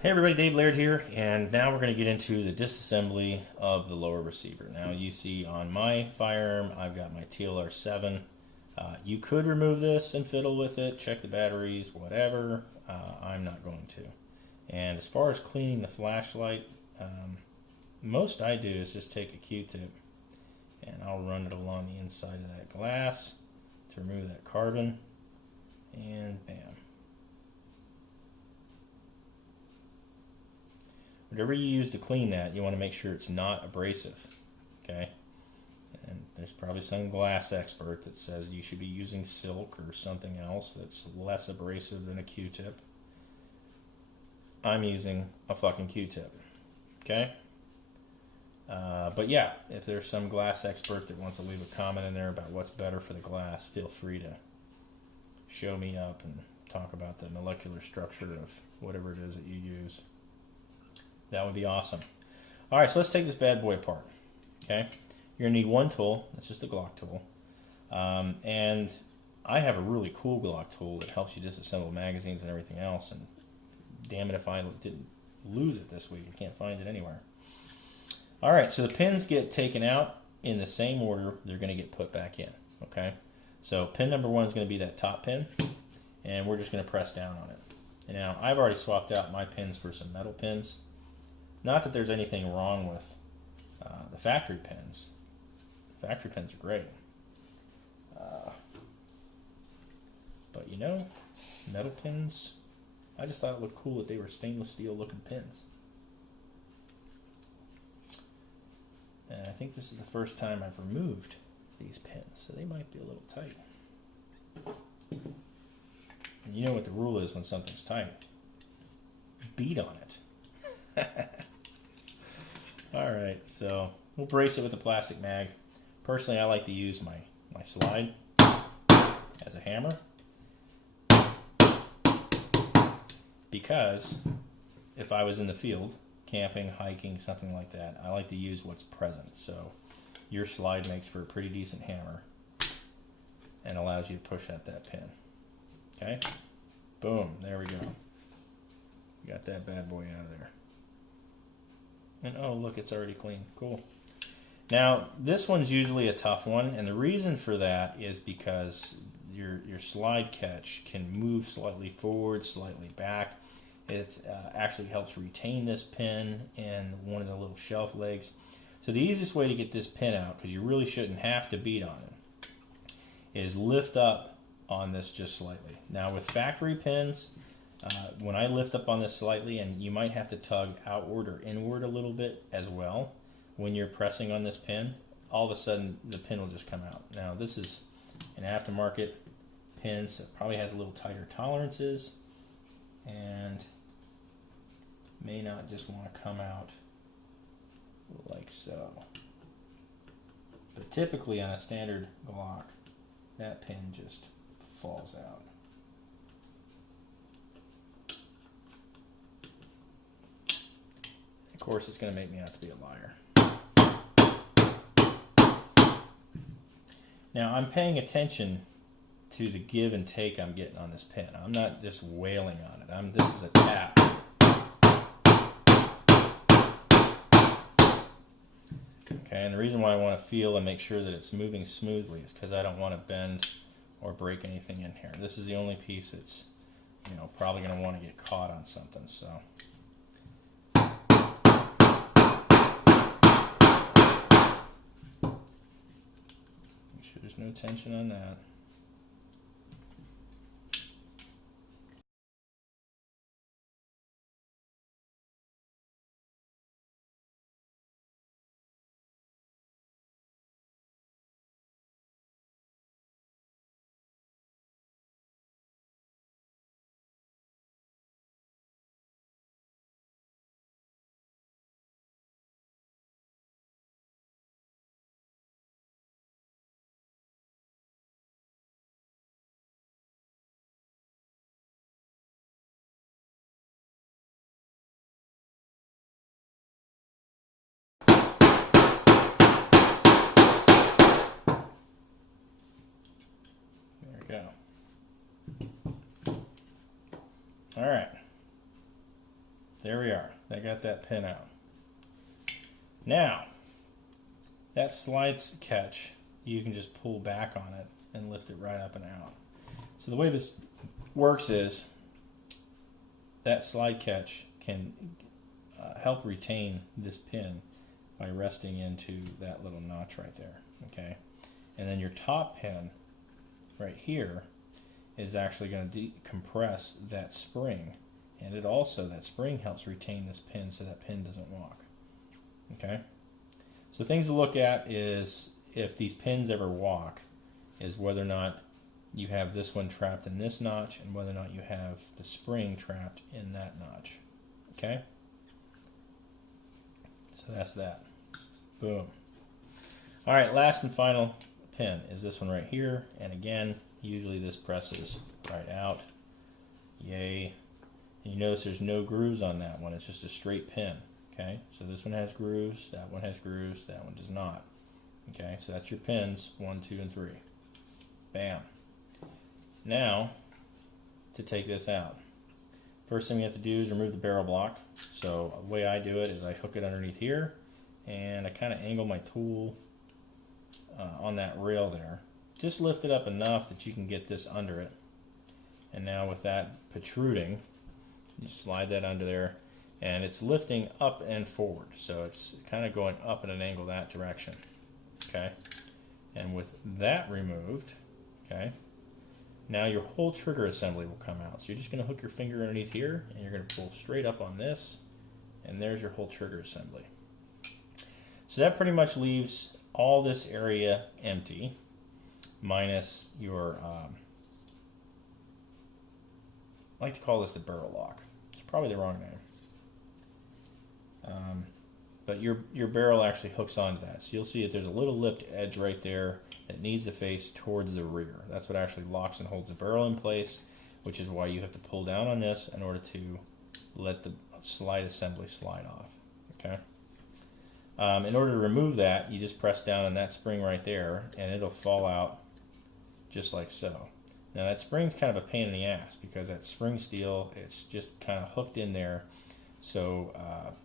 Hey everybody, Dave Laird here, and now we're going to get into the disassembly of the lower receiver. Now you see on my firearm, I've got my TLR7. You could remove this and fiddle with it, check the batteries, whatever. I'm not going to. And as far as cleaning the flashlight, most I do is just take a Q-tip and I'll run it along the inside of that glass to remove that carbon, and bam. Whatever you use to clean that, you want to make sure it's not abrasive, okay? And there's probably some glass expert that says you should be using silk or something else that's less abrasive than a Q-tip. I'm using a fucking Q-tip, okay? But yeah, if there's some glass expert that wants to leave a comment in there about what's better for the glass, feel free to show me up and talk about the molecular structure of whatever it is that you use. That would be awesome. All right, so let's take this bad boy apart. Okay, you're gonna need one tool. It's just a Glock tool, and I have a really cool Glock tool that helps you disassemble magazines and everything else. And damn it, if I didn't lose it this week, I can't find it anywhere. All right, so the pins get taken out in the same order they're gonna get put back in. Okay, so pin number one is gonna be that top pin, and we're just gonna press down on it. And now I've already swapped out my pins for some metal pins. Not that there's anything wrong with the factory pins. Factory pins are great. But you know, metal pins, I just thought it looked cool that they were stainless steel looking pins. And I think this is the first time I've removed these pins, so they might be a little tight. And you know what the rule is when something's tight. Beat on it. Alright, so we'll brace it with a plastic mag. Personally, I like to use my slide as a hammer, because if I was in the field, camping, hiking, something like that, I like to use what's present. So your slide makes for a pretty decent hammer and allows you to push out that pin. Okay? Boom, there we go. Got that bad boy out of there. And oh, look, it's already clean. Cool. Now, this one's usually a tough one, and the reason for that is because your slide catch can move slightly forward, slightly back. It actually helps retain this pin in one of the little shelf legs. So the easiest way to get this pin out, because you really shouldn't have to beat on it, is lift up on this just slightly. Now, with factory pins, when I lift up on this slightly, and you might have to tug outward or inward a little bit as well when you're pressing on this pin, all of a sudden the pin will just come out. Now this is an aftermarket pin, so it probably has a little tighter tolerances and may not just want to come out like so. But typically on a standard Glock, that pin just falls out. Of course, it's going to make me out to be a liar. Now, I'm paying attention to the give and take I'm getting on this pin. I'm not just wailing on it. This is a tap. Okay, and the reason why I want to feel and make sure that it's moving smoothly is because I don't want to bend or break anything in here. This is the only piece that's, probably going to want to get caught on something. So. There's no tension on that. that got that pin out. Now, that slide catch, you can just pull back on it and lift it right up and out. So the way this works is that slide catch can help retain this pin by resting into that little notch right there, okay? And then your top pin right here is actually going to decompress that spring, and it also, that spring helps retain this pin so that pin doesn't walk, okay? So things to look at is if these pins ever walk, is whether or not you have this one trapped in this notch and whether or not you have the spring trapped in that notch, okay? So that's that. Boom. All right, last and final pin is this one right here, and again, usually this presses right out. Yay. And you notice there's no grooves on that one, it's just a straight pin, okay? So this one has grooves, that one has grooves, that one does not. Okay, so that's your pins, 1, 2, and 3. Bam. Now, to take this out, first thing we have to do is remove the barrel block. So the way I do it is I hook it underneath here, and I kind of angle my tool on that rail there. Just lift it up enough that you can get this under it. And now with that protruding, you slide that under there, and it's lifting up and forward. So it's kind of going up at an angle that direction. Okay, and with that removed, okay, now your whole trigger assembly will come out. So you're just going to hook your finger underneath here, and you're going to pull straight up on this, and there's your whole trigger assembly. So that pretty much leaves all this area empty, minus your, I like to call this the barrel lock. It's probably the wrong name. But your barrel actually hooks onto that. So you'll see that there's a little lipped edge right there that needs to face towards the rear. That's what actually locks and holds the barrel in place, which is why you have to pull down on this in order to let the slide assembly slide off. Okay. In order to remove that, you just press down on that spring right there, and it'll fall out just like so. Now that spring's kind of a pain in the ass because that spring steel, it's just kind of hooked in there. So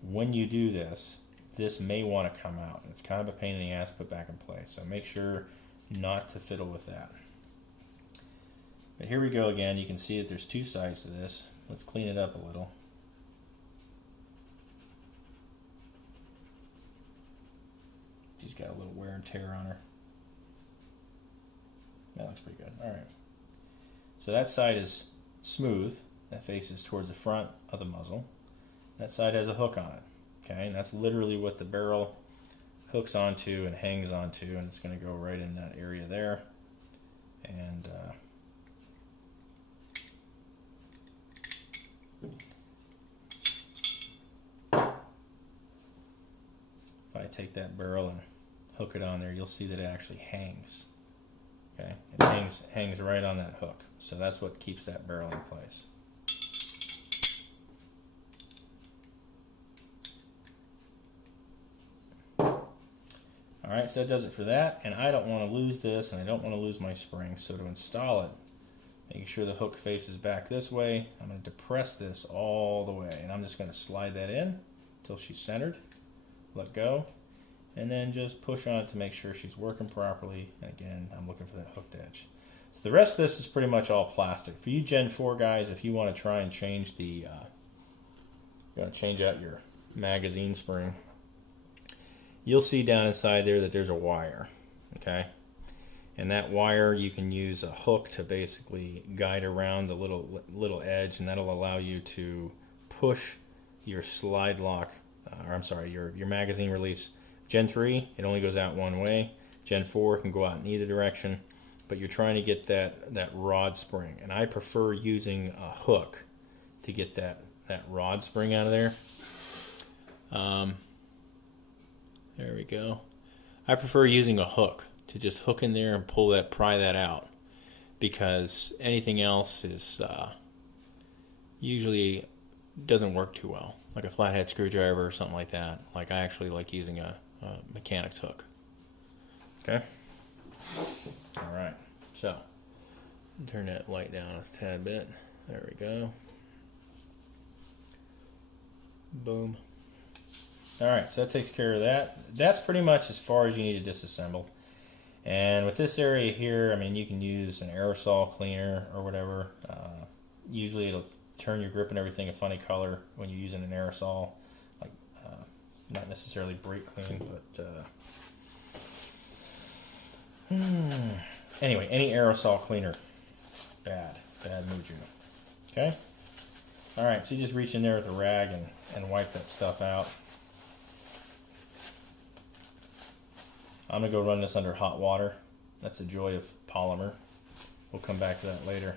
when you do this, this may want to come out. It's kind of a pain in the ass to put back in place. So make sure not to fiddle with that. But here we go again. You can see that there's two sides to this. Let's clean it up a little. She's got a little wear and tear on her. That looks pretty good. All right. So that side is smooth. That faces towards the front of the muzzle. That side has a hook on it. Okay, and that's literally what the barrel hooks onto and hangs onto, and it's going to go right in that area there. And if I take that barrel and hook it on there, you'll see that it actually hangs. Okay, it hangs right on that hook. So that's what keeps that barrel in place. Alright, so that does it for that, and I don't want to lose this, and I don't want to lose my spring, so to install it, making sure the hook faces back this way, I'm going to depress this all the way, and I'm just going to slide that in until she's centered, let go, and then just push on it to make sure she's working properly, and again, I'm looking for that hooked edge. So the rest of this is pretty much all plastic. For you Gen 4 guys, if you want to try and change the, you want to change out your magazine spring, you'll see down inside there that there's a wire, okay? And that wire, you can use a hook to basically guide around the little edge, and that'll allow you to push your slide lock, your magazine release. Gen 3, it only goes out one way. Gen 4 can go out in either direction, but you're trying to get that rod spring. And I prefer using a hook to get that rod spring out of there. There we go. I prefer using a hook to just hook in there and pry that out, because anything else is usually doesn't work too well, like a flathead screwdriver or something like that. Like I actually like using a mechanic's hook. Okay. All right. So turn that light down a tad bit. There we go. Boom. Alright, so that takes care of that. That's pretty much as far as you need to disassemble. And with this area here, I mean, you can use an aerosol cleaner or whatever. Usually it'll turn your grip and everything a funny color when you're using an aerosol. Like, not necessarily brake clean, but... Anyway, any aerosol cleaner, bad mojo. Okay? Alright, so you just reach in there with a rag and wipe that stuff out. I'm going to go run this under hot water. That's the joy of polymer. We'll come back to that later.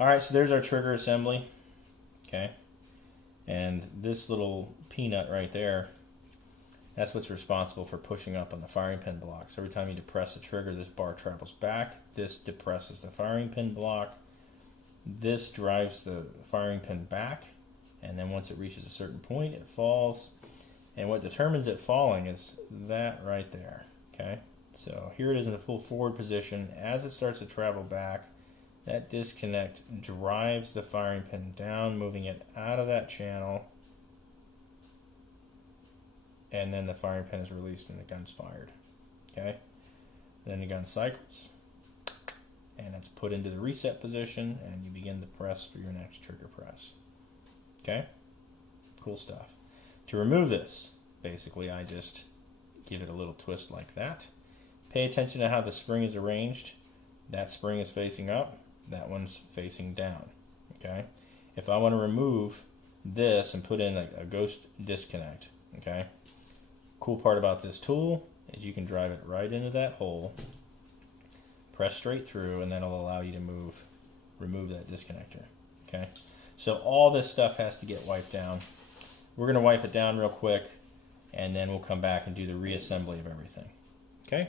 Alright, so there's our trigger assembly. Okay? And this little peanut right there, that's what's responsible for pushing up on the firing pin block. So every time you depress the trigger, this bar travels back. This depresses the firing pin block. This drives the firing pin back. And then once it reaches a certain point, it falls. And what determines it falling is that right there. Okay? So here it is in a full forward position. As it starts to travel back, that disconnect drives the firing pin down, moving it out of that channel. And then the firing pin is released and the gun's fired. Okay? Then the gun cycles. And it's put into the reset position and you begin to press for your next trigger press. Okay? Cool stuff. To remove this, basically I just give it a little twist like that. Pay attention to how the spring is arranged. That spring is facing up. That one's facing down. Okay? If I want to remove this and put in a ghost disconnect, okay? Cool part about this tool is you can drive it right into that hole, press straight through, and that'll allow you to remove that disconnector. Okay? So all this stuff has to get wiped down. We're going to wipe it down real quick, and then we'll come back and do the reassembly of everything. Okay?